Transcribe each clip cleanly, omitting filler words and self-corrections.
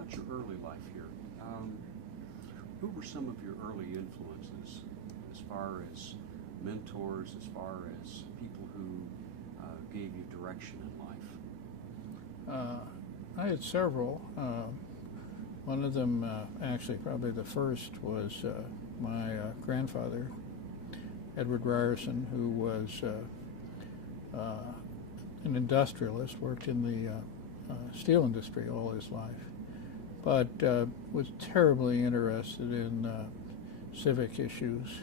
About your early life here, who were some of your early influences as far as mentors, as far as people who gave you direction in life? I had several. One of them, actually probably the first, was my grandfather, Edward Ryerson, who was an industrialist, worked in the steel industry all his life, but was terribly interested in civic issues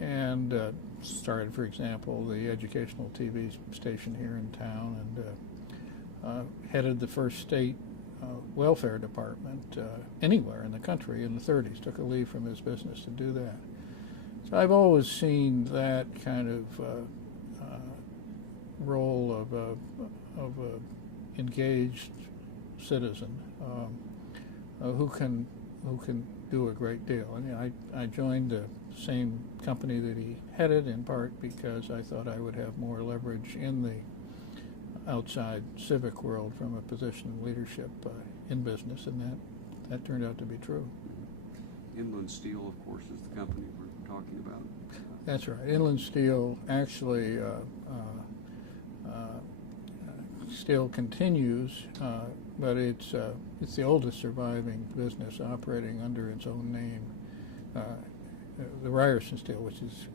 and started, for example, the educational TV station here in town and headed the first state welfare department anywhere in the country in the 30s, took a leave from his business to do that. So I've always seen that kind of role of a engaged citizen who can do a great deal. I mean, I joined the same company that he headed in part because I thought I would have more leverage in the outside civic world from a position of leadership in business, and that turned out to be true. Inland Steel, of course, is the company we're talking about. That's right. Inland Steel actually still continues, but it's the oldest surviving business operating under its own name. The Ryerson Steel,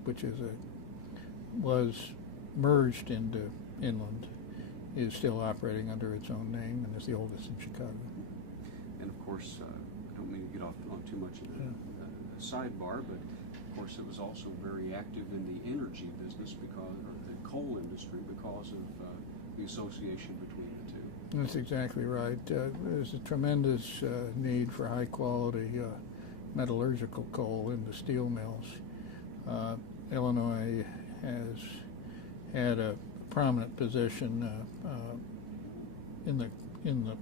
which was merged into Inland, is still operating under its own name and is the oldest in Chicago. And of course, I don't mean to get off on too much of a sidebar, but of course it was also very active in the energy business or the coal industry because of the association between the two. That's exactly right. There's a tremendous need for high quality metallurgical coal in the steel mills. Illinois has had a prominent position in the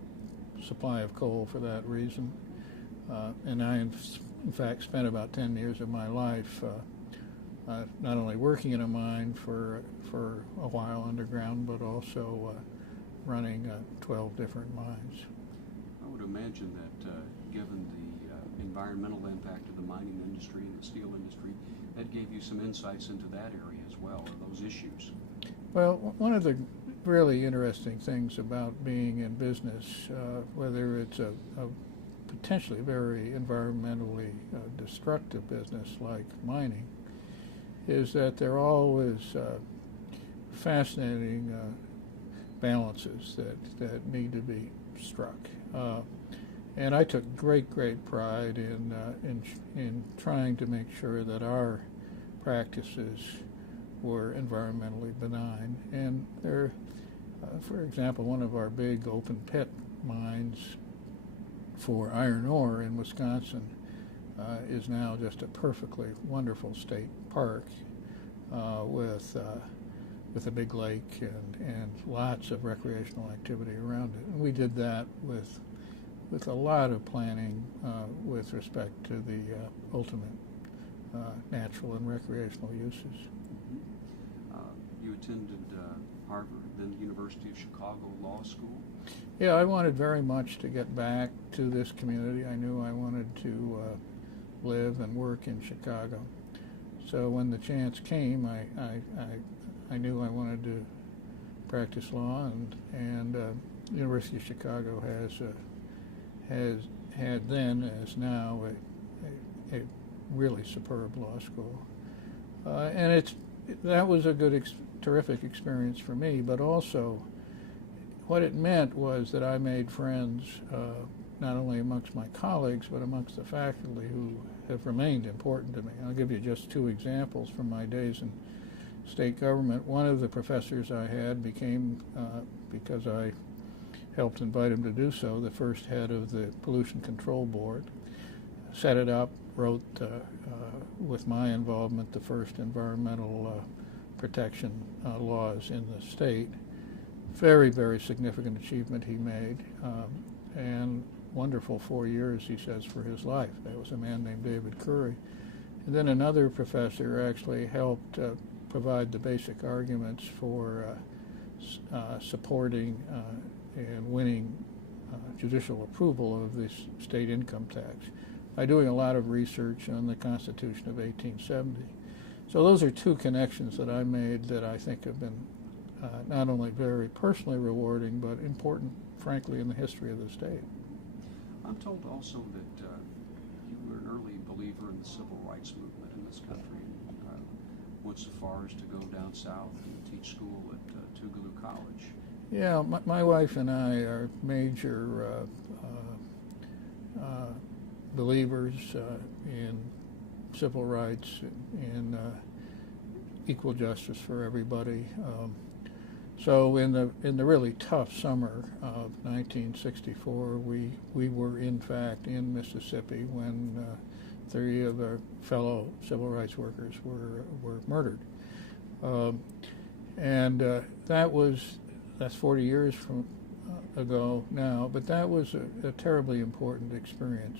supply of coal for that reason, and I in fact spent about 10 years of my life not only working in a mine for a while underground, but also running 12 different mines. I would imagine that given the environmental impact of the mining industry and the steel industry, that gave you some insights into that area as well, or those issues. Well, one of the really interesting things about being in business, whether it's a potentially very environmentally destructive business like mining, is that there are always fascinating balances that need to be struck. And I took great pride in trying to make sure that our practices were environmentally benign. And there, for example, one of our big open pit mines for iron ore in Wisconsin is now just a perfectly wonderful state park with a big lake and lots of recreational activity around it. And we did that with a lot of planning with respect to the ultimate natural and recreational uses. You attended Harvard, then the University of Chicago Law School. Yeah, I wanted very much to get back to this community. I knew I wanted to live and work in Chicago. So when the chance came, I knew I wanted to practice law, and University of Chicago has had then, as now, a really superb law school, and that was a terrific experience for me. But also, what it meant was that I made friends not only amongst my colleagues but amongst the faculty who have remained important to me. I'll give you just two examples from my days in state government. One of the professors I had became, because I helped invite him to do so, the first head of the Pollution Control Board, set it up, wrote with my involvement the first environmental protection laws in the state. Very significant achievement he made, and wonderful 4 years, he says, for his life. That was a man named David Curry. And then another professor actually helped provide the basic arguments for supporting and winning judicial approval of this state income tax by doing a lot of research on the Constitution of 1870. So those are two connections that I made that I think have been not only very personally rewarding, but important, frankly, in the history of the state. I'm told also that you were an early believer in the civil rights movement in this country, and went so far as to go down south and teach school at Tougaloo College. Yeah, my wife and I are major believers in civil rights and equal justice for everybody. So in the really tough summer of 1964, we were in fact in Mississippi when 3 of our fellow civil rights workers were murdered, and that's 40 years ago now. But that was a terribly important experience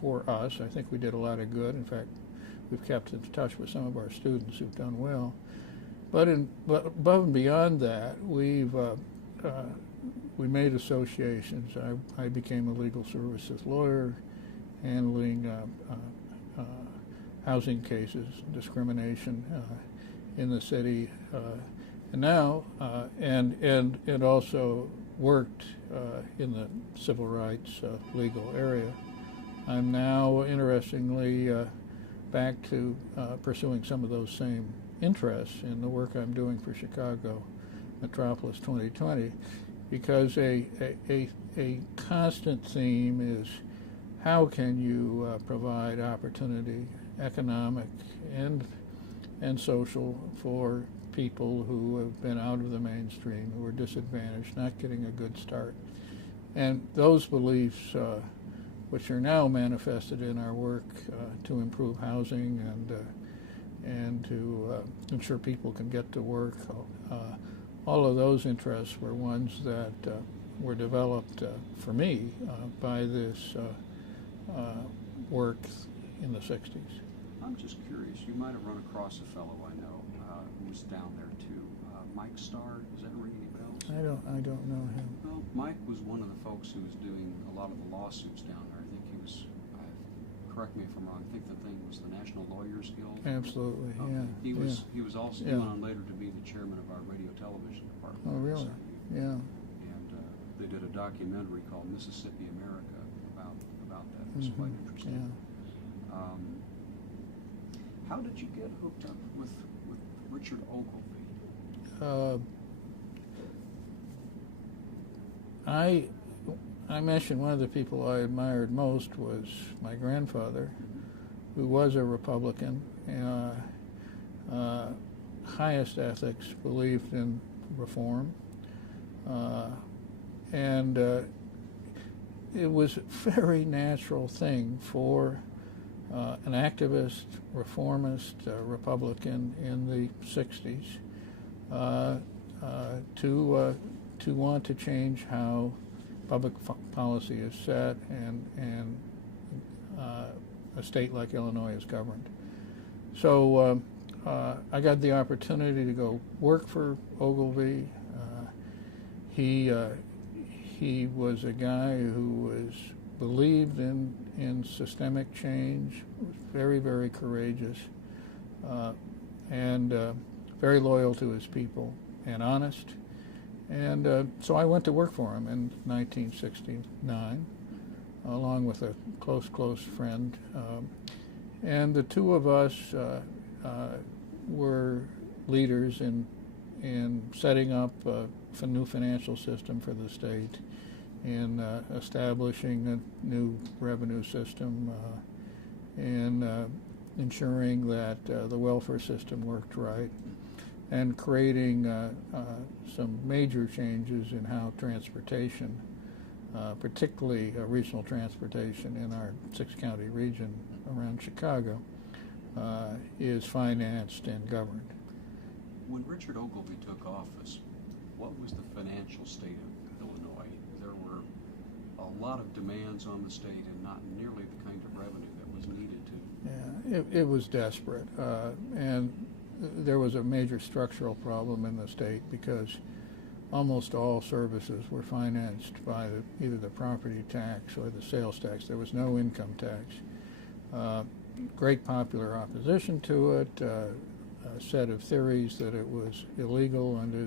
for us. I think we did a lot of good. In fact, we've kept in touch with some of our students who've done well. But above and beyond that, we made associations. I became a legal services lawyer, handling housing cases, discrimination in the city, and now and also worked in the civil rights legal area. I'm now, interestingly, back to pursuing some of those same interests in the work I'm doing for Chicago Metropolis 2020, because a constant theme is how can you provide opportunity, economic and social, for people who have been out of the mainstream, who are disadvantaged, not getting a good start. And those beliefs, which are now manifested in our work to improve housing and to ensure people can get to work, all of those interests were ones that were developed for me by this work in the 60s. I'm just curious, you might have run across a fellow I know who was down there too. Mike Starr, does that ring any bells? I don't know him. Well, Mike was one of the folks who was doing a lot of the lawsuits down there. I think he was, correct me if I'm wrong, I think the thing was the National Lawyers Guild. Absolutely, yeah. He was also, he went on later to be the chairman of our radio television department. Oh, really? Yeah. And they did a documentary called Mississippi America about that. It was quite interesting. Yeah. How did you get hooked up with Richard Ogilvie? I mentioned one of the people I admired most was my grandfather, who was a Republican, highest ethics, believed in reform, and it was a very natural thing for an activist, reformist Republican in the 60s to want to change how public policy is set and a state like Illinois is governed. So I got the opportunity to go work for Ogilvie. He was a guy who believed in systemic change, was very, very courageous, and very loyal to his people and honest. And so I went to work for him in 1969, along with a close friend. And the two of us were leaders in setting up a new financial system for the state, in establishing a new revenue system, and ensuring that the welfare system worked right, and creating some major changes in how transportation, particularly regional transportation in our 6-county region around Chicago, is financed and governed. When Richard Ogilvie took office, what was the financial state of Illinois? There were a lot of demands on the state and not nearly the kind of revenue that was needed to. Yeah, it was desperate, and there was a major structural problem in the state because almost all services were financed by either the property tax or the sales tax. There was no income tax. Great popular opposition to it, a set of theories that it was illegal under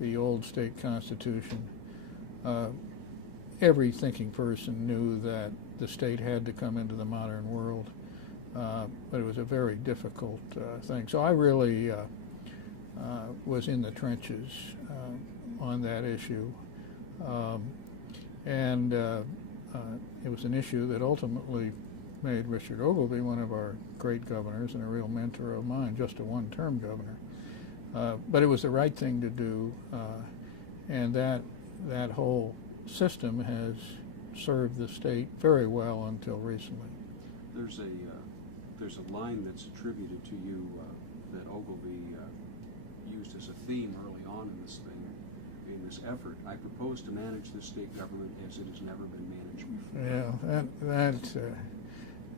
the old state constitution. Every thinking person knew that the state had to come into the modern world, but it was a very difficult thing. So I really was in the trenches on that issue, and it was an issue that ultimately made Richard Ogilvie one of our great governors and a real mentor of mine, just a one-term governor. But it was the right thing to do, and that whole system has served the state very well until recently. There's a line that's attributed to you that Ogilvie used as a theme early on in this thing, in this effort. I propose to manage this state government as it has never been managed before.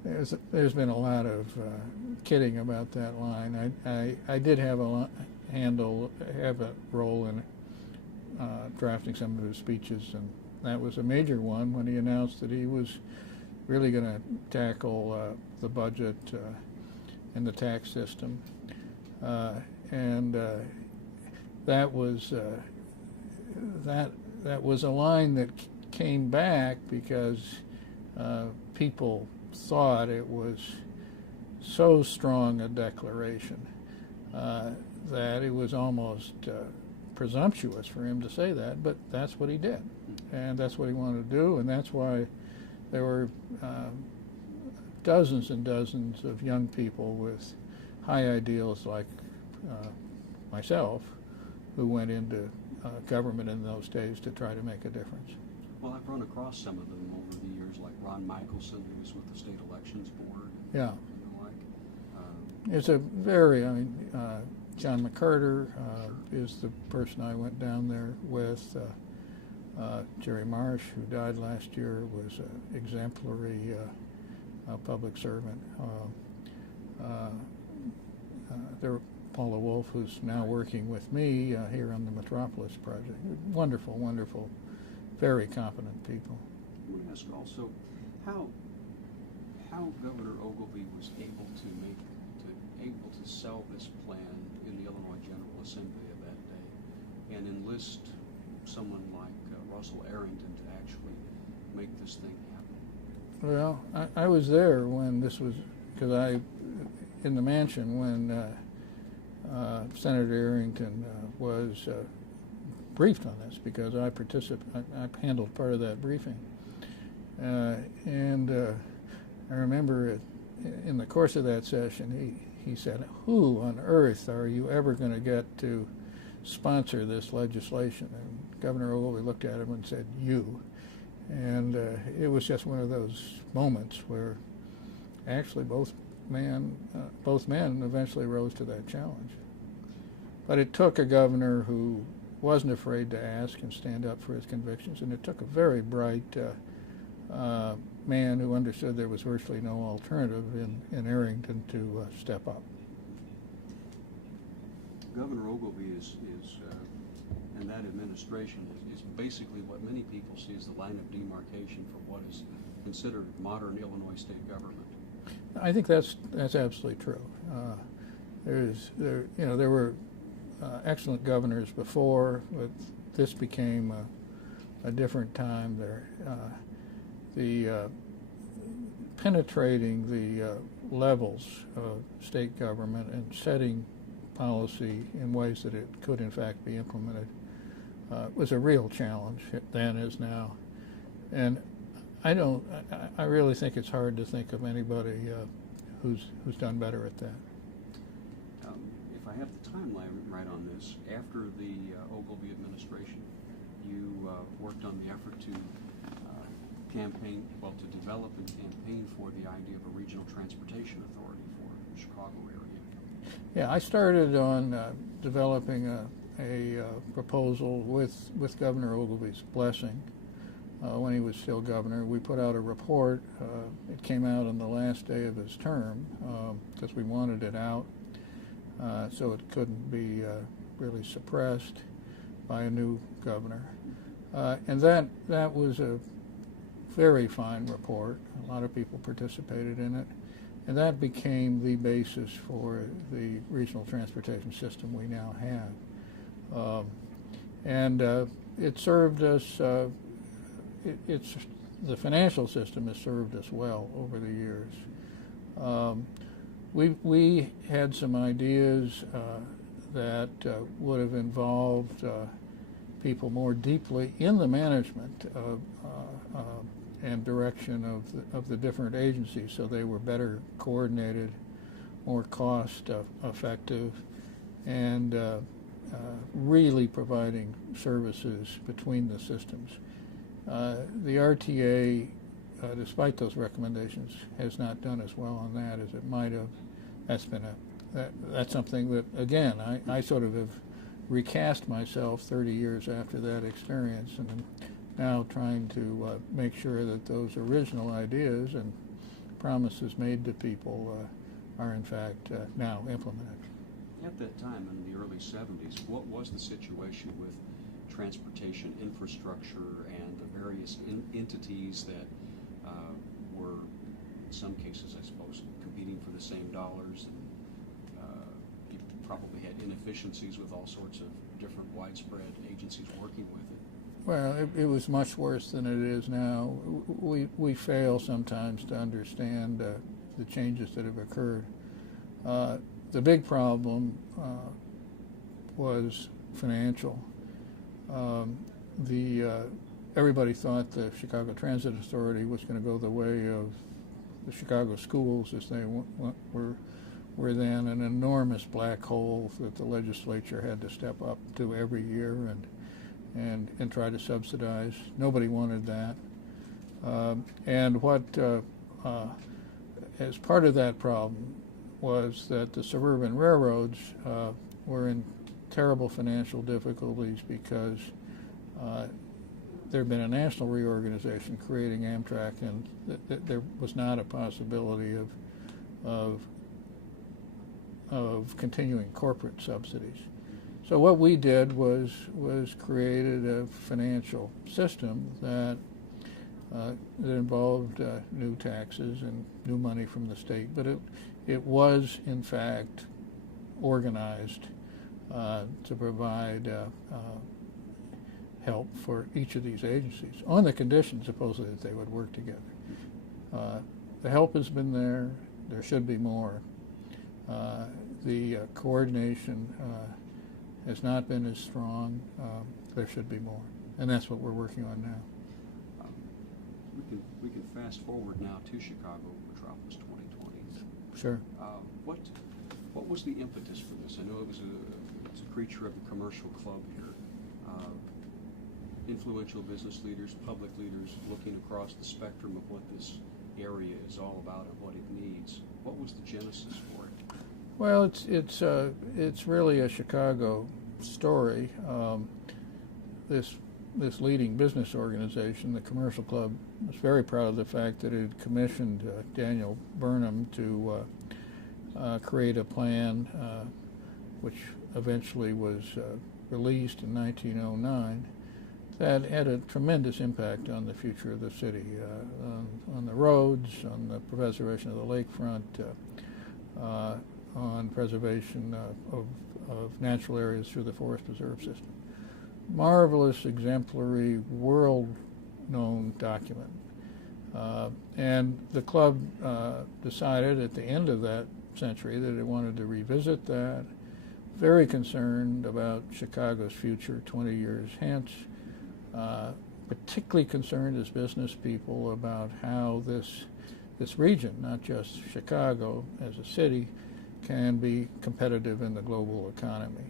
Yeah, there's been a lot of kidding about that line. I did have a role in drafting some of his speeches, and that was a major one when he announced that he was really going to tackle the budget and the tax system, and that was a line that came back because people thought it was so strong a declaration that it was almost presumptuous for him to say that, but that's what he did, and that's what he wanted to do, and that's why there were dozens and dozens of young people with high ideals like myself who went into government in those days to try to make a difference. Well, I've run across some of them over the years, like Ron Michelson, who was with the State Elections Board. Yeah. And the like. It's a very, John McCarter is the person I went down there with. Jerry Marsh, who died last year, was an exemplary public servant. Paula Wolf, who's now working with me here on the Metropolis Project. Wonderful, wonderful, very competent people. I want to ask also how Governor Ogilvie was able to sell this plan in the Illinois General Assembly of that day and enlist someone like Russell Arrington to actually make this thing happen. Well, I was there when this was, because in the mansion when Senator Arrington was briefed on this, because I handled part of that briefing. And I remember in the course of that session, he said, "Who on earth are you ever going to get to sponsor this legislation?" And Governor Ogilvie looked at him and said, "You." And it was just one of those moments where actually both men eventually rose to that challenge. But it took a governor who wasn't afraid to ask and stand up for his convictions, and it took a very bright man who understood there was virtually no alternative in Arrington to step up. Governor Ogilvie is and that administration is basically what many people see as the line of demarcation for what is considered modern Illinois state government. I think that's absolutely true. There were excellent governors before, but this became a different time. Penetrating the levels of state government and setting policy in ways that it could in fact be implemented was a real challenge then as now. And I really think it's hard to think of anybody who's done better at that. If I have the timeline right on this, after the Ogilvie administration, you worked on the effort to to develop and campaign for the idea of a regional transportation authority for the Chicago area. Yeah, I started on developing a proposal with Governor Ogilvie's blessing when he was still governor. We put out a report. It came out on the last day of his term because we wanted it out so it couldn't be really suppressed. by a new governor. And that was a very fine report. A lot of people participated in it. And that became the basis for the regional transportation system we now have. It served us, the financial system has served us well over the years. We had some ideas that would have involved people more deeply in the management and direction of the different agencies, so they were better coordinated, more cost effective, and really providing services between the systems. The RTA, despite those recommendations, has not done as well on that as it might have. That's something that, again, I sort of have recast myself 30 years after that experience, and I'm now trying to make sure that those original ideas and promises made to people are in fact now implemented. At that time, in the early 70s, what was the situation with transportation infrastructure and the various entities that were, in some cases, I suppose, competing for the same dollars? And you probably had inefficiencies with all sorts of different widespread agencies working with it. Well, it was much worse than it is now. We fail sometimes to understand the changes that have occurred. The big problem was financial. Everybody thought the Chicago Transit Authority was going to go the way of the Chicago schools, as they were then an enormous black hole that the legislature had to step up to every year and try to subsidize. Nobody wanted that. And what, as part of that problem, was that the suburban railroads were in terrible financial difficulties because there had been a national reorganization creating Amtrak, and there was not a possibility of continuing corporate subsidies. So what we did was created a financial system that involved new taxes and new money from the state, but it was in fact organized to provide help for each of these agencies on the condition, supposedly, that they would work together. The help has been there. There should be more. The coordination has not been as strong. There should be more, and that's what we're working on now. We can fast forward now to Chicago Metropolis 2020. Sure. What was the impetus for this? I know it was a creature of the commercial club here. Influential business leaders, public leaders, looking across the spectrum of what this area is all about and what it needs. What was the genesis for it? Well, it's really a Chicago story. This leading business organization, the Commercial Club, was very proud of the fact that it had commissioned Daniel Burnham to create a plan which eventually was released in 1909 that had a tremendous impact on the future of the city, on the roads, on the preservation of the lakefront, on preservation of natural areas through the forest preserve system. Marvelous, exemplary, world-known document. And the club decided at the end of that century that it wanted to revisit that, very concerned about Chicago's future 20 years hence, particularly concerned as business people about how this region, not just Chicago as a city, can be competitive in the global economy.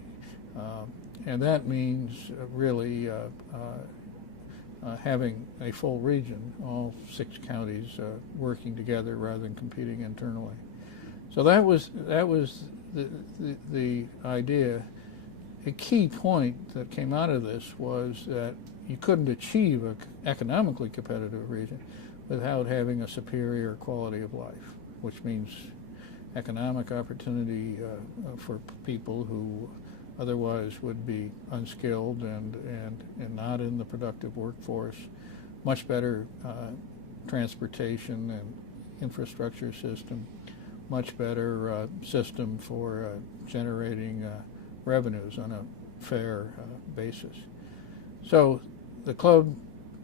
And that means really having a full region, all 6 counties working together rather than competing internally. So that was the idea. A key point that came out of this was that you couldn't achieve an economically competitive region without having a superior quality of life, which means economic opportunity for people who otherwise would be unskilled and not in the productive workforce. Much better transportation and infrastructure system, much better system for generating revenues on a fair basis. So the club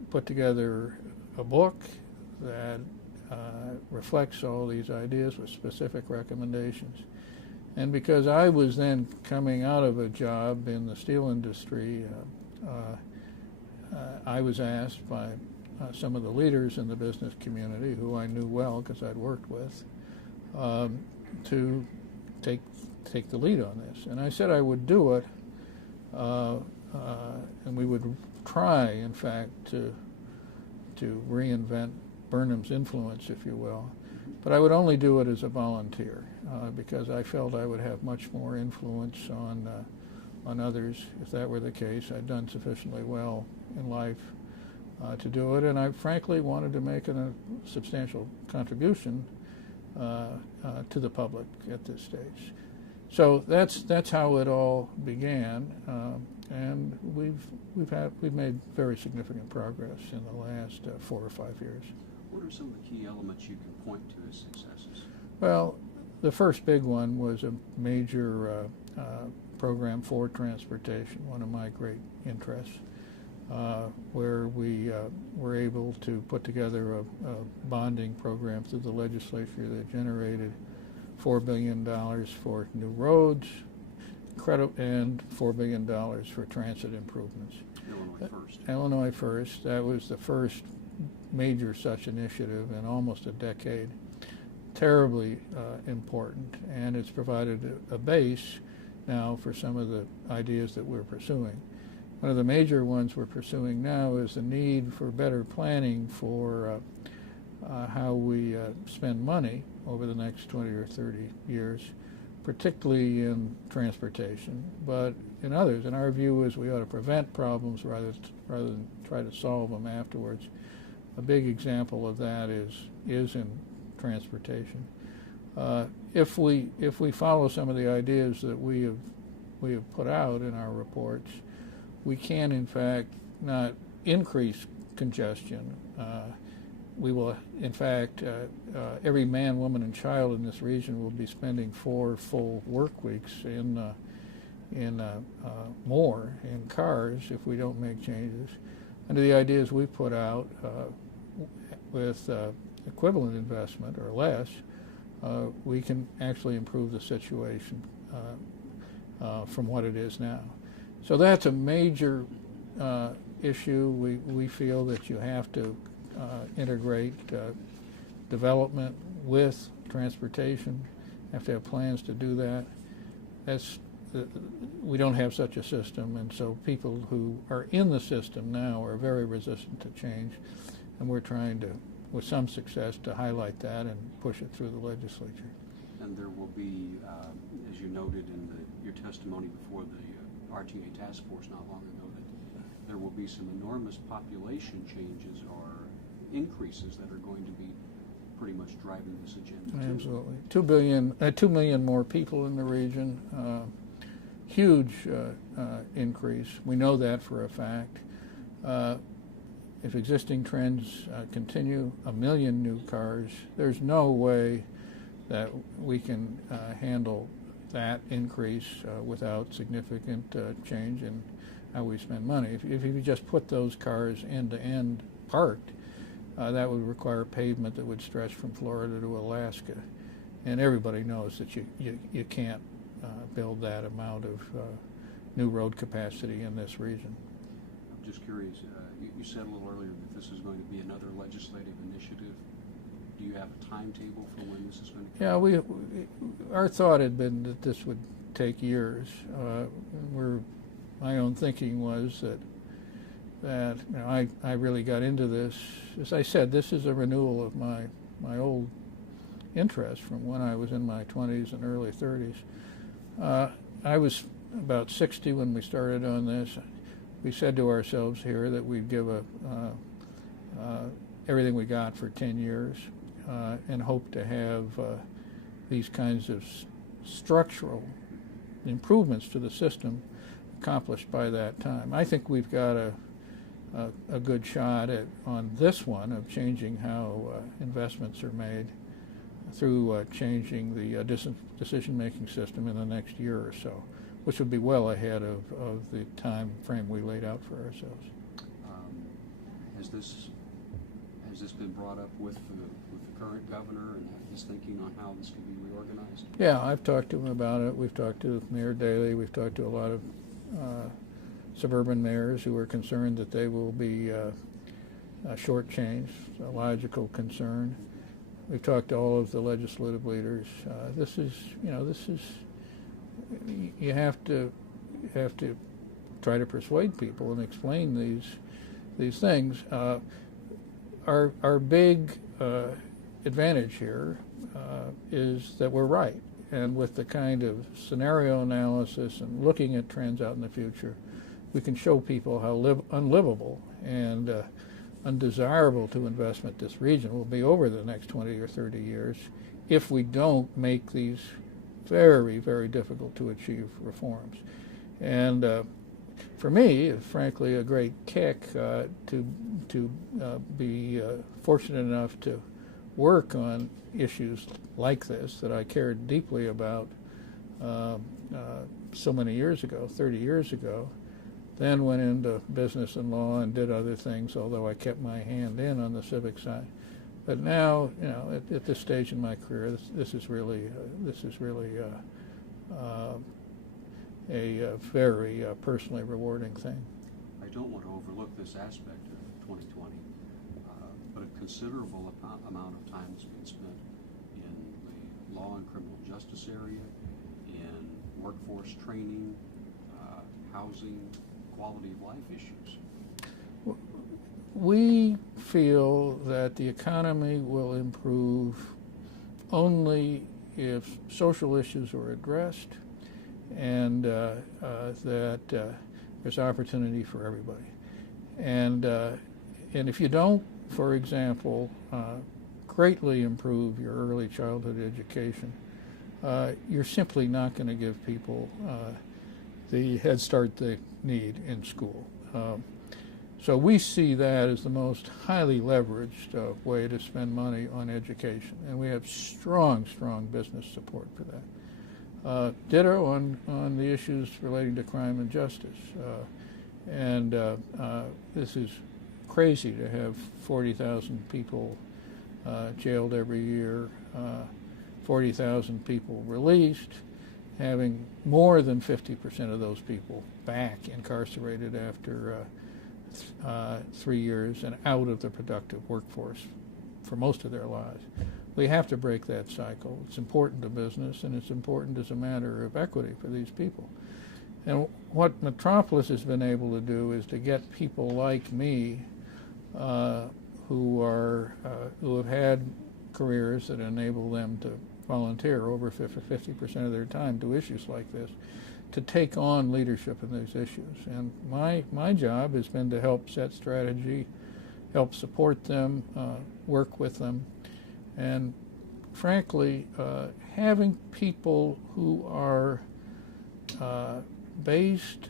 put together a book that reflects all these ideas with specific recommendations. And because I was then coming out of a job in the steel industry, I was asked by some of the leaders in the business community, who I knew well because I'd worked with, to take the lead on this. And I said I would do it, and we would try, in fact, to reinvent Burnham's influence, if you will. But I would only do it as a volunteer, because I felt I would have much more influence on others if that were the case. I'd done sufficiently well in life to do it, and I frankly wanted to make a substantial contribution to the public at this stage. So that's how it all began, and we've made very significant progress in the last 4 or 5 years. What are some of the key elements you can point to as successes? Well, the first big one was a major program for transportation, one of my great interests, where we were able to put together a bonding program through the legislature that generated $4 billion for new roads, and $4 billion for transit improvements. Illinois First. Illinois First. That was the first major such initiative in almost a decade. Terribly important, and it's provided a base now for some of the ideas that we're pursuing. One of the major ones we're pursuing now is the need for better planning for how we spend money over the next 20 or 30 years, particularly in transportation, but in others. And our view is we ought to prevent problems rather than try to solve them afterwards. A big example of that is in transportation. If we follow some of the ideas that we have put out in our reports, we can in fact not increase congestion. We will, in fact, every man, woman, and child in this region will be spending 4 full work weeks more in cars if we don't make changes. Under the ideas we put out, with equivalent investment or less, we can actually improve the situation from what it is now. So that's a major issue. We feel that you have to integrate development with transportation. Have to have plans to do that. We don't have such a system, and so people who are in the system now are very resistant to change, and we're trying to, with some success, to highlight that and push it through the legislature. And there will be, as you noted in your testimony before the RTA task force not long ago, that there will be some enormous population changes or increases that are going to be pretty much driving this agenda too. Absolutely. 2 million more people in the region. Huge increase. We know that for a fact. If existing trends continue, 1 million new cars, there's no way that we can handle that increase without significant change in how we spend money. If you just put those cars end-to-end parked, that would require pavement that would stretch from Florida to Alaska. And everybody knows that you can't build that amount of new road capacity in this region. I'm just curious, you said a little earlier that this is going to be another legislative initiative. Do you have a timetable for when this is going to come? Yeah, our thought had been that this would take years. My own thinking was that I really got into this. As I said, this is a renewal of my old interest from when I was in my 20s and early 30s. I was about 60 when we started on this. We said to ourselves here that we'd give everything we got for 10 years and hope to have these kinds of structural improvements to the system accomplished by that time. I think we've got a good shot on this one of changing how investments are made through changing the decision-making system in the next year or so, which would be well ahead of the time frame we laid out for ourselves. Has this been brought up with the current governor and his thinking on how this can be reorganized? Yeah, I've talked to him about it. We've talked to Mayor Daley. We've talked to a lot of suburban mayors who are concerned that they will be shortchanged, a logical concern. We've talked to all of the legislative leaders. You have to try to persuade people and explain these things. Our big advantage here is that we're right, and with the kind of scenario analysis and looking at trends out in the future, we can show people how unlivable and undesirable to investment this region will be over the next 20 or 30 years if we don't make these very, very difficult to achieve reforms. And for me, it's frankly a great kick to be fortunate enough to work on issues like this that I cared deeply about so many years ago, 30 years ago. Then went into business and law and did other things, although I kept my hand in on the civic side. But now, at this stage in my career, this is really a very personally rewarding thing. I don't want to overlook this aspect of 2020, but a considerable amount of time has been spent in the law and criminal justice area, in workforce training, housing, quality of life issues. We feel that the economy will improve only if social issues are addressed and that there's opportunity for everybody. And if you don't, for example, greatly improve your early childhood education, you're simply not going to give people the head start they need in school. So we see that as the most highly leveraged way to spend money on education, and we have strong business support for that. Ditto on the issues relating to crime and justice. This is crazy to have 40,000 people jailed every year, 40,000 people released, having more than 50% of those people back incarcerated after 3 years and out of the productive workforce for most of their lives. We have to break that cycle. It's important to business, and it's important as a matter of equity for these people. And what Metropolis has been able to do is to get people like me who have had careers that enable them to volunteer over 50% of their time to issues like this, to take on leadership in these issues. And my job has been to help set strategy, help support them, work with them, and frankly, having people who are based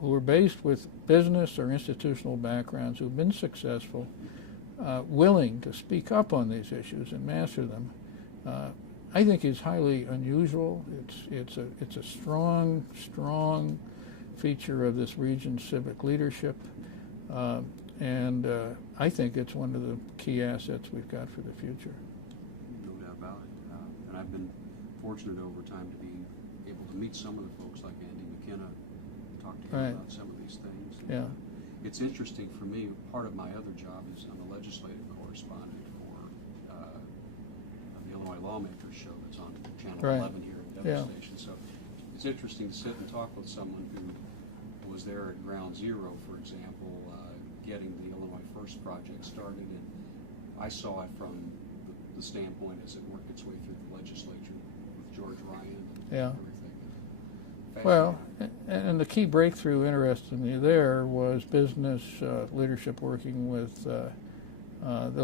who are based with business or institutional backgrounds, who've been successful, willing to speak up on these issues and master them, I think is highly unusual. It's a strong feature of this region's civic leadership, and I think it's one of the key assets we've got for the future. No doubt about it. And I've been fortunate over time to be able to meet some of the folks like Andy McKenna, talk to him about some of these things. Yeah. It's interesting for me. Part of my other job is I'm a legislative correspondent for the Illinois Lawmakers show that's on Channel 11 here at the station. So it's interesting to sit and talk with someone who was there at ground zero, for example, getting the Illinois First project started, and I saw it from the standpoint as it worked its way through the legislature with George Ryan and everything. Well, and the key breakthrough, interestingly, there was business leadership working with the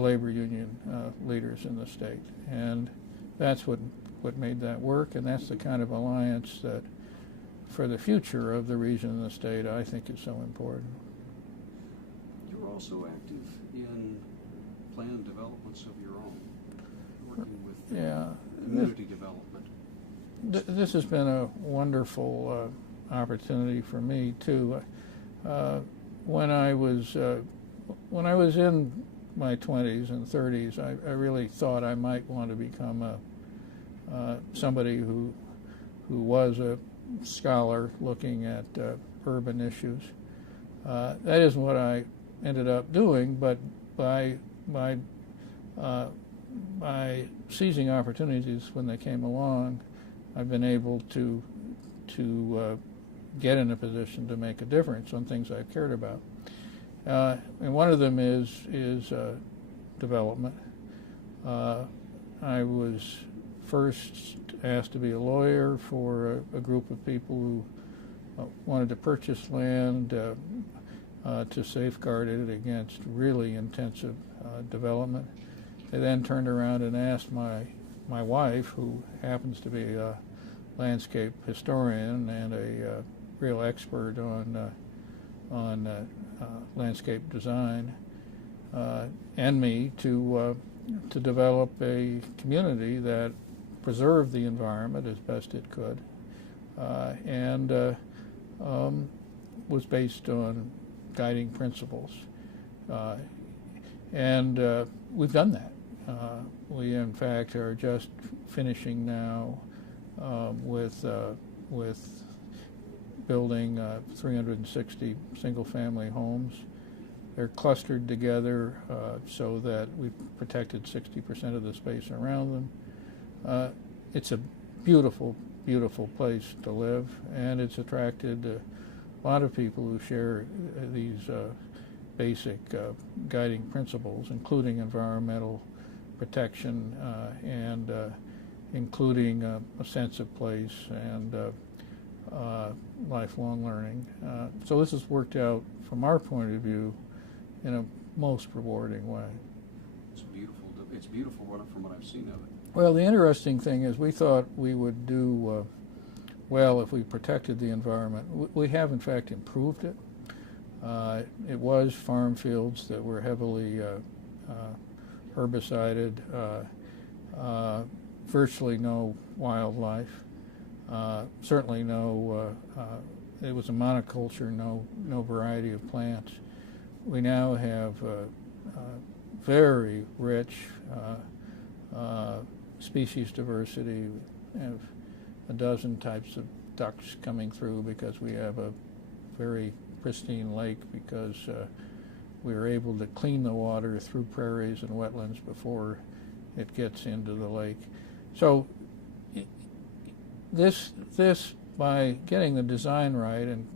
labor union leaders in the state. And that's what made that work, and that's the kind of alliance that, for the future of the region and the state, I think is so important. You're also active in planned developments of your own, working with community development. This has been a wonderful opportunity for me too. When I was in my 20s and 30s, I really thought I might want to become somebody who was a scholar looking at urban issues. That isn't what I ended up doing, but by seizing opportunities when they came along, I've been able to get in a position to make a difference on things I've cared about. And one of them is development. I was first asked to be a lawyer for a group of people who wanted to purchase land to safeguard it against really intensive development. They then turned around and asked my wife, who happens to be a landscape historian and a real expert on landscape design, and me to develop a community that preserved the environment as best it could, and was based on guiding principles. And we've done that. We, in fact, are just finishing now with building 360 single-family homes. They're clustered together so that we've protected 60% of the space around them. It's a beautiful, beautiful place to live, and it's attracted a lot of people who share these basic guiding principles, including environmental protection and including a sense of place and lifelong learning. So this has worked out, from our point of view, in a most rewarding way. It's beautiful. It's beautiful from what I've seen of it. Well, the interesting thing is we thought we would do well if we protected the environment. We have, in fact, improved it. It was farm fields that were heavily herbicided, virtually no wildlife, certainly no, it was a monoculture, no variety of plants. We now have very rich species diversity. We have a dozen types of ducks coming through because we have a very pristine lake, because we were able to clean the water through prairies and wetlands before it gets into the lake. So this by getting the design right and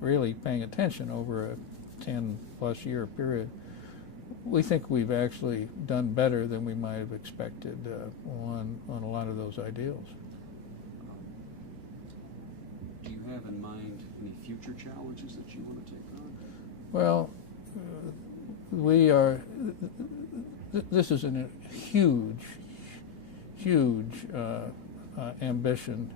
really paying attention over a 10-plus year period, we think we've actually done better than we might have expected on a lot of those ideals. Do you have in mind any future challenges that you want to take on? Well, we are. This is a huge ambition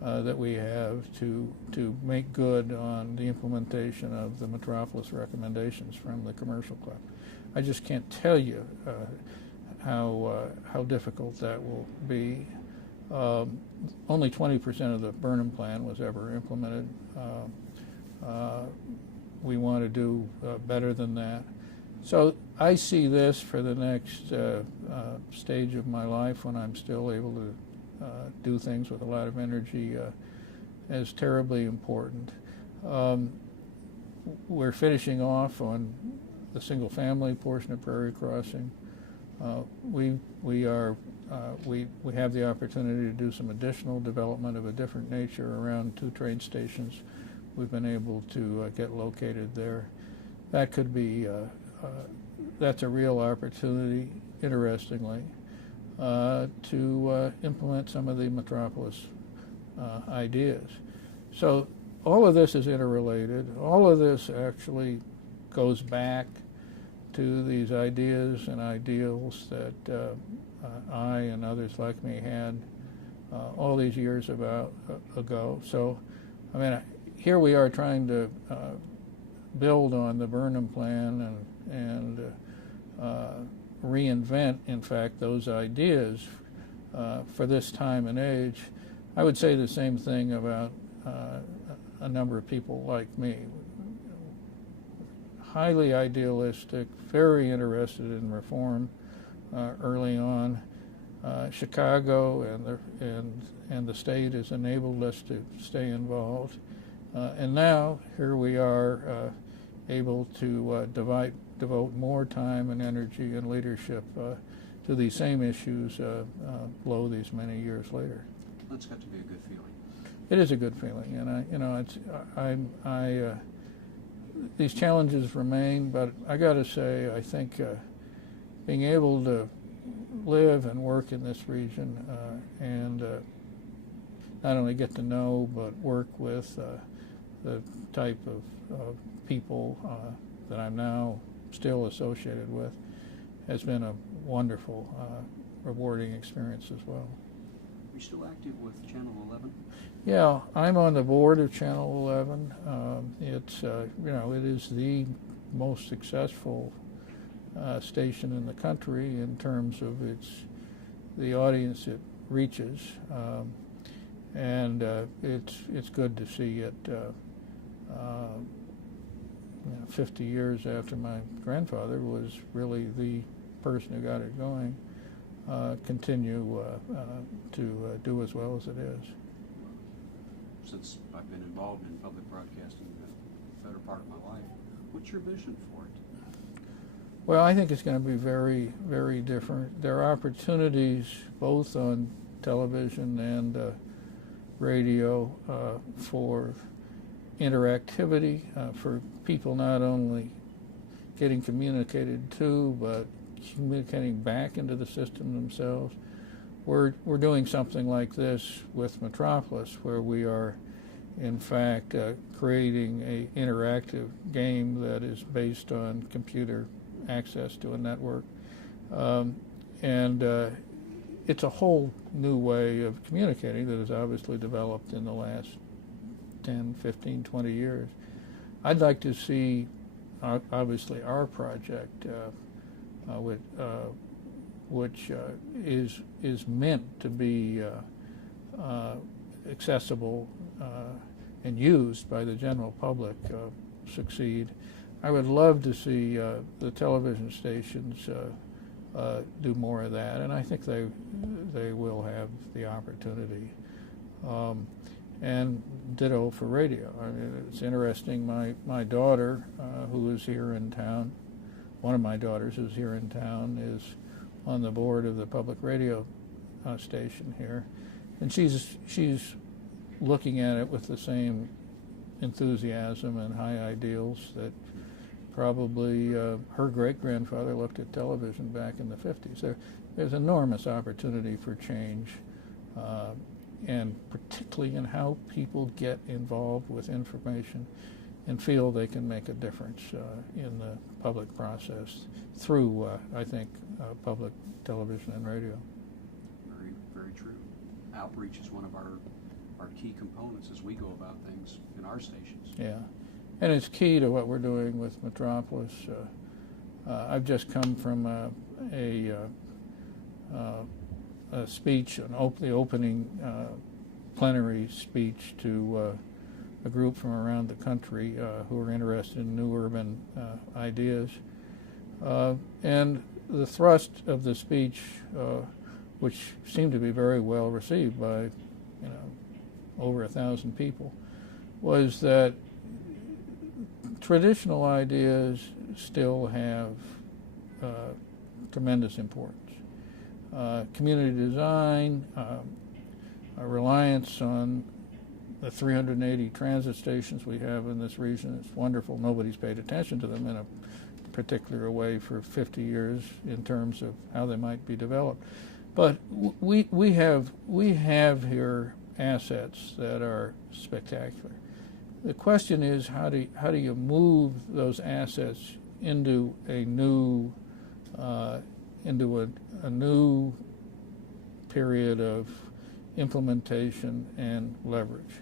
that we have to make good on the implementation of the Metropolis recommendations from the Commercial Club. I just can't tell you how difficult that will be. Only 20% of the Burnham Plan was ever implemented. We want to do better than that. So I see this for the next stage of my life, when I'm still able to do things with a lot of energy, as terribly important. We're finishing off on the single-family portion of Prairie Crossing. We have the opportunity to do some additional development of a different nature around 2 train stations. We've been able to get located there. That could be, that's a real opportunity, interestingly, to implement some of the Metropolis ideas. So all of this is interrelated. All of this actually goes back to these ideas and ideals that I and others like me had all these years ago. So, I mean, here we are trying to build on the Burnham plan and reinvent, in fact, those ideas for this time and age. I would say the same thing about a number of people like me. Highly idealistic, very interested in reform early on. Chicago and the state has enabled us to stay involved, and now here we are able to devote more time and energy and leadership to these same issues below these many years later. That's got to be a good feeling. It is a good feeling, and these challenges remain, but I got to say, I think being able to live and work in this region and not only get to know but work with the type of people that I'm now still associated with has been a wonderful, rewarding experience as well. Are you still active with Channel 11? Yeah, I'm on the board of Channel 11. It's it is the most successful station in the country in terms of the audience it reaches, and it's good to see it. 50 years after my grandfather was really the person who got it going, continue to do as well as it is. Since I've been involved in public broadcasting the better part of my life, what's your vision for it? Well, I think it's going to be very, very different. There are opportunities both on television and radio for interactivity, for people not only getting communicated to, but communicating back into the system themselves. We're doing something like this with Metropolis, where we are, in fact, creating an interactive game that is based on computer access to a network. And it's a whole new way of communicating that has obviously developed in the last 10, 15, 20 years. I'd like to see, obviously, our project, which is meant to be accessible and used by the general public, succeed. I would love to see the television stations do more of that, and I think they will have the opportunity. And ditto for radio. I mean, it's interesting. My daughter, who is here in town, one of my daughters who's here in town, is on the board of the public radio station here, and she's looking at it with the same enthusiasm and high ideals that probably her great-grandfather looked at television back in the 50s. There's enormous opportunity for change, and particularly in how people get involved with information and feel they can make a difference in the public process through, I think, public television and radio. Very, very true. Outreach is one of our key components as we go about things in our stations. Yeah, and it's key to what we're doing with Metropolis. I've just come from a speech, the opening plenary speech to a group from around the country who are interested in new urban ideas. And the thrust of the speech, which seemed to be very well received by over 1,000 people, was that traditional ideas still have tremendous importance. Community design, a reliance on the 380 transit stations we have in this region is wonderful. Nobody's paid attention to them in a particular way for 50 years in terms of how they might be developed. But we have here assets that are spectacular. The question is how do you move those assets into a new period of implementation and leverage.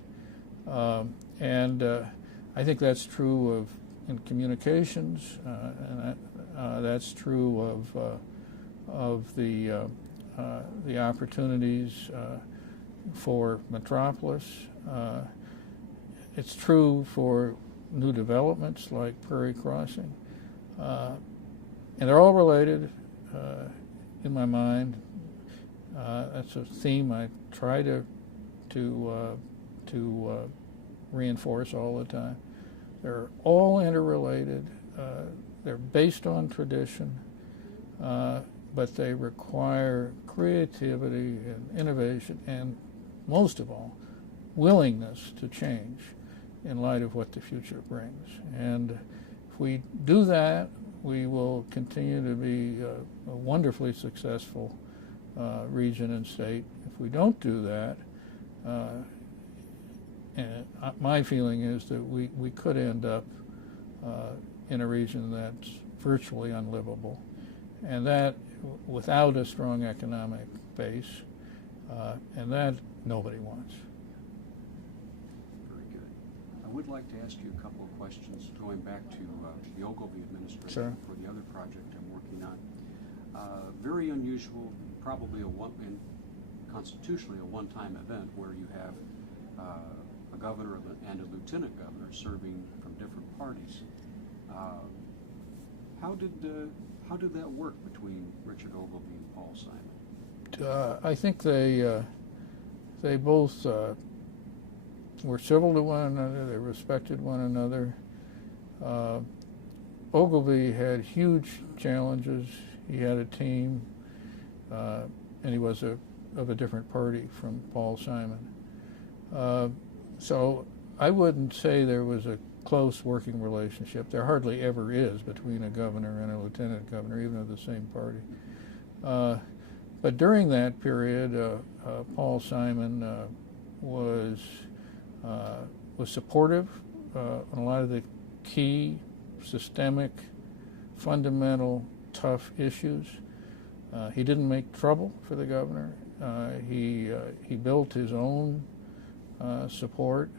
And I think that's true in communications, and that's true of the opportunities for Metropolis. It's true for new developments like Prairie Crossing, and they're all related in my mind. That's a theme I try to reinforce all the time. They're all interrelated. They're based on tradition, but they require creativity and innovation, and most of all, willingness to change in light of what the future brings. And if we do that, we will continue to be a wonderfully successful region and state. If we don't do that, and my feeling is that we could end up in a region that's virtually unlivable, and that without a strong economic base, and that nobody wants. Very good. I would like to ask you a couple of questions going back to the Ogilvy administration. Sure. For the other project I'm working on. Very unusual, probably and constitutionally a one-time event where you have a governor and a lieutenant governor serving from different parties. How did that work between Richard Ogilvy and Paul Simon? I think they both were civil to one another. They respected one another. Ogilvy had huge challenges. He had a team, and he was of a different party from Paul Simon. So I wouldn't say there was a close working relationship. There hardly ever is between a governor and a lieutenant governor, even of the same party. But during that period, Paul Simon was supportive on a lot of the key, systemic, fundamental, tough issues. He didn't make trouble for the governor. He built his own support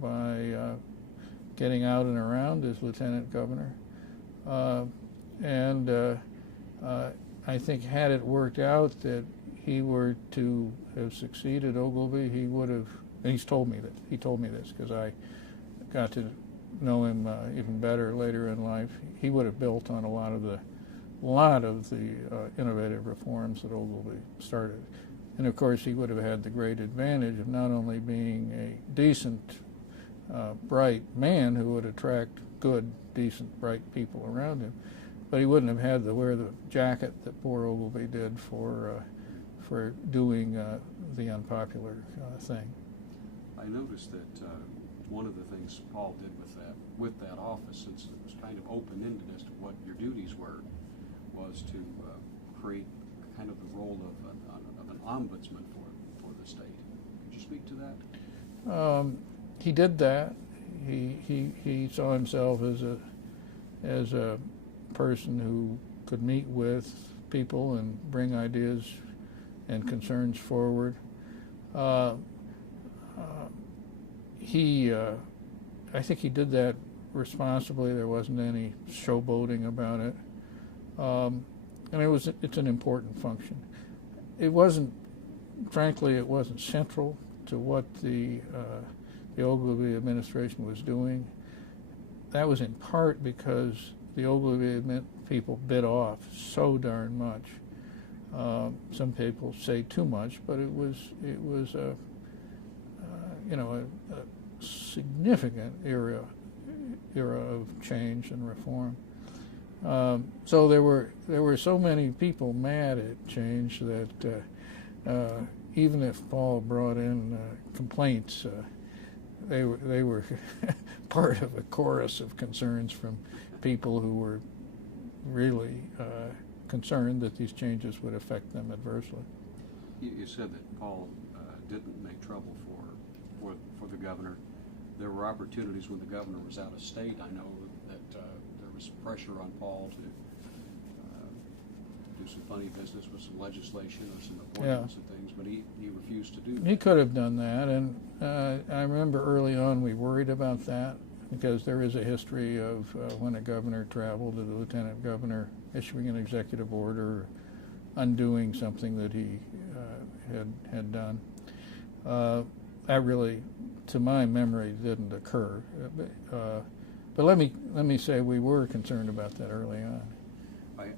by getting out and around as lieutenant governor. And I think had it worked out that he were to have succeeded Ogilvy, he would have, and he told me this because I got to know him even better later in life. He would have built on a lot of the innovative reforms that Ogilvy started. And of course, he would have had the great advantage of not only being a decent, bright man who would attract good, decent, bright people around him, but he wouldn't have had to wear the jacket that poor Ogilvy did for doing the unpopular thing. I noticed that one of the things Paul did with that office, since it was kind of open-ended as to what your duties were, was to create kind of the role of an ombudsman for the state. Could you speak to that? He did that. He saw himself as a person who could meet with people and bring ideas and concerns forward. I think he did that responsibly. There wasn't any showboating about it. And it's an important function. Frankly, it wasn't central to what the Ogilvy administration was doing. That was in part because the Ogilvy people bit off so darn much. Some people say too much, but it was a significant era of change and reform. So there were so many people mad at change that even if Paul brought in complaints, they were part of a chorus of concerns from people who were really concerned that these changes would affect them adversely. You said that Paul didn't make trouble for the governor. There were opportunities when the governor was out of state. I know that there was pressure on Paul do some funny business with some legislation or some appointments and things, but he refused to do that. He could have done that, and I remember early on we worried about that because there is a history of when a governor traveled to the lieutenant governor issuing an executive order, undoing something that he had done. That really, to my memory, didn't occur. But let me say we were concerned about that early on.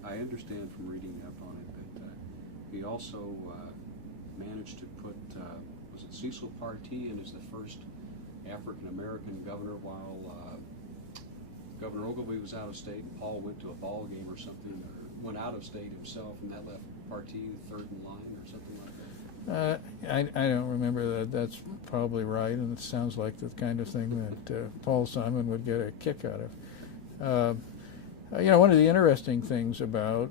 I understand from reading up on it that he also managed to put, was it Cecil Partee in as the first African-American governor while Governor Ogilvie was out of state. Paul went to a ball game or something, or went out of state himself, and that left Partee third in line or something like that. I don't remember that. That's probably right, and it sounds like the kind of thing that Paul Simon would get a kick out of. One of the interesting things about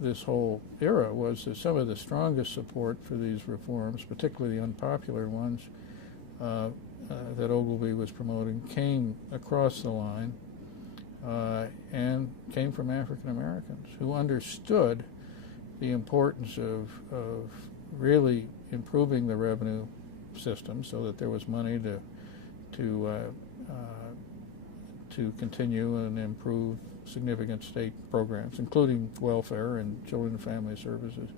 this whole era was that some of the strongest support for these reforms, particularly the unpopular ones that Ogilvie was promoting, came across the line and came from African Americans who understood the importance of really improving the revenue system so that there was money to continue and improve significant state programs, including welfare and children and family services,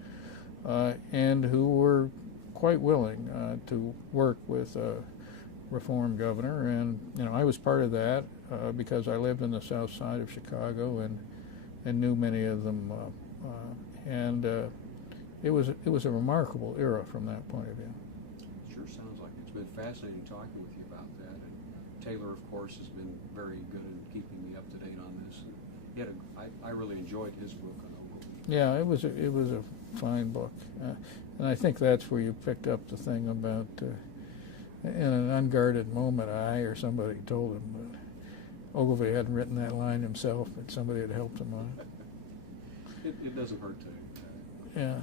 and who were quite willing to work with a reform governor. And I was part of that because I lived in the south side of Chicago and knew many of them, and it was a remarkable era from that point of view. Sure sounds like it's been fascinating talking with you about that. And Taylor, of course, has been very good in keeping me up to date on this. And I really enjoyed his book on Ogilvie. Yeah, it was a fine book, and I think that's where you picked up the thing about in an unguarded moment, I or somebody told him that Ogilvie hadn't written that line himself, but somebody had helped him on it. It doesn't hurt to. Yeah.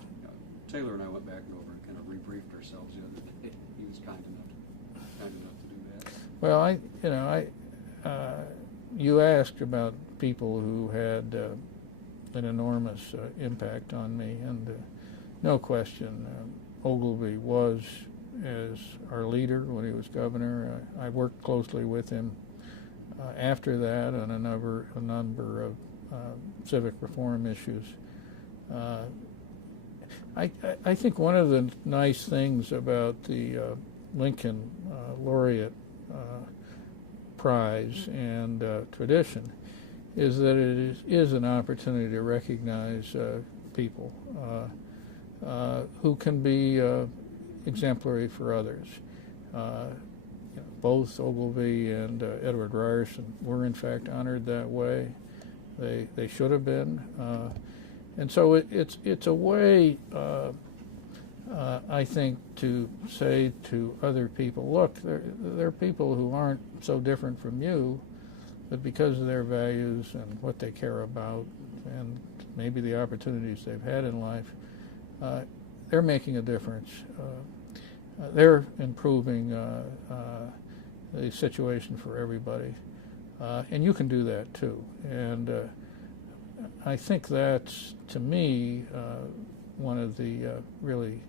Taylor and I went back over and kind of rebriefed ourselves the other day. He was kind enough to do that. Well, you asked about people who had an enormous impact on me, and no question, Ogilvie was as our leader when he was governor. I worked closely with him after that on a number of civic reform issues. I think one of the nice things about the Lincoln Laureate Prize and tradition is that it is an opportunity to recognize people who can be exemplary for others. Both Ogilvie and Edward Ryerson were in fact honored that way. They should have been. And so it's a way, I think, to say to other people, look, there are people who aren't so different from you, but because of their values and what they care about and maybe the opportunities they've had in life, they're making a difference. They're improving the situation for everybody. And you can do that too. And I think that's, to me, one of the really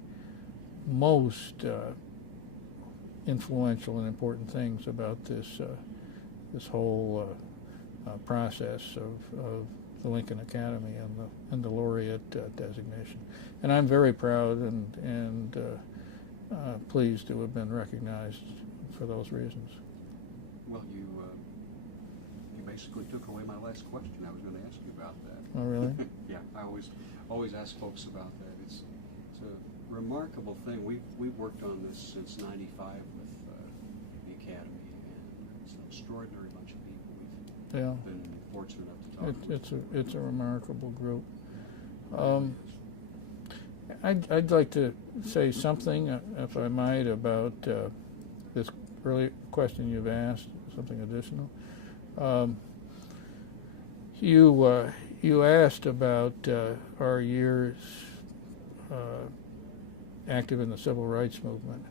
most influential and important things about this whole process of the Lincoln Academy and the laureate designation. And I'm very proud and pleased to have been recognized for those reasons. Well, you basically took away my last question. I was going to ask you about that. Oh, really? Yeah, I always ask folks about that. It's a remarkable thing. We've worked on this since '95 with the Academy, and it's an extraordinary bunch of people we've been fortunate enough to talk with. It's a remarkable group. I'd like to say something, if I might, about this early question you've asked, something additional. You asked about our years active in the civil rights movement.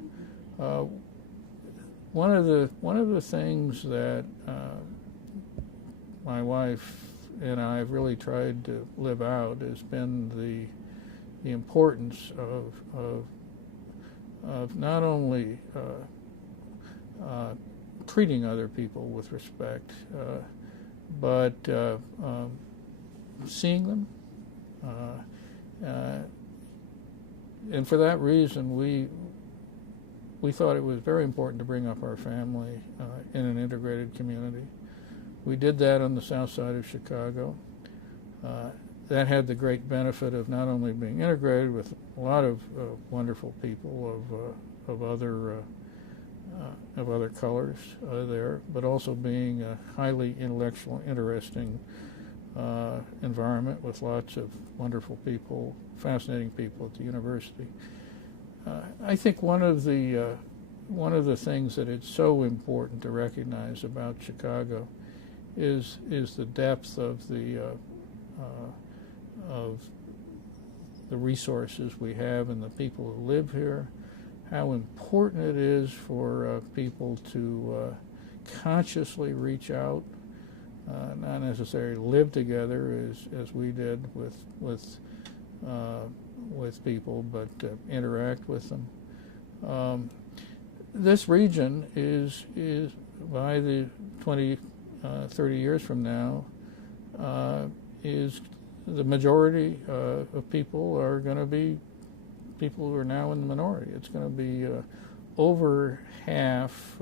One of the things that my wife and I've really tried to live out has been the importance of not only treating other people with respect, but seeing them. And for that reason, we thought it was very important to bring up our family in an integrated community. We did that on the south side of Chicago. That had the great benefit of not only being integrated with a lot of wonderful people of other colors there, but also being a highly intellectual, interesting environment with lots of wonderful people, fascinating people at the university. I think one of the things that it's so important to recognize about Chicago is the depth of the resources we have and the people who live here, how important it is for people to consciously reach out, not necessarily live together as we did with people, but interact with them. This region is by the 20, 30 years from now, is the majority of people are going to be people who are now in the minority. It's going to be over half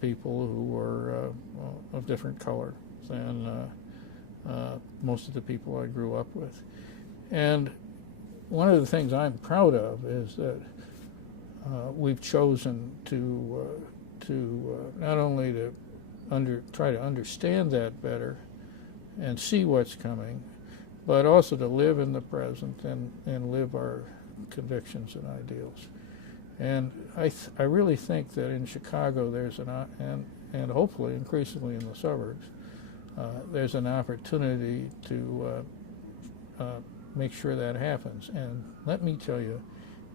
people who are of different color than most of the people I grew up with. And one of the things I'm proud of is that we've chosen to not only to try to understand that better and see what's coming, but also to live in the present and live our convictions and ideals. And I really think that in Chicago there's and hopefully increasingly in the suburbs, there's an opportunity to make sure that happens. And let me tell you,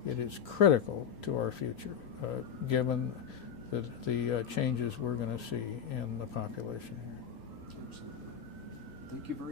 it is critical to our future, given the changes we're going to see in the population here. Absolutely. Thank you very much.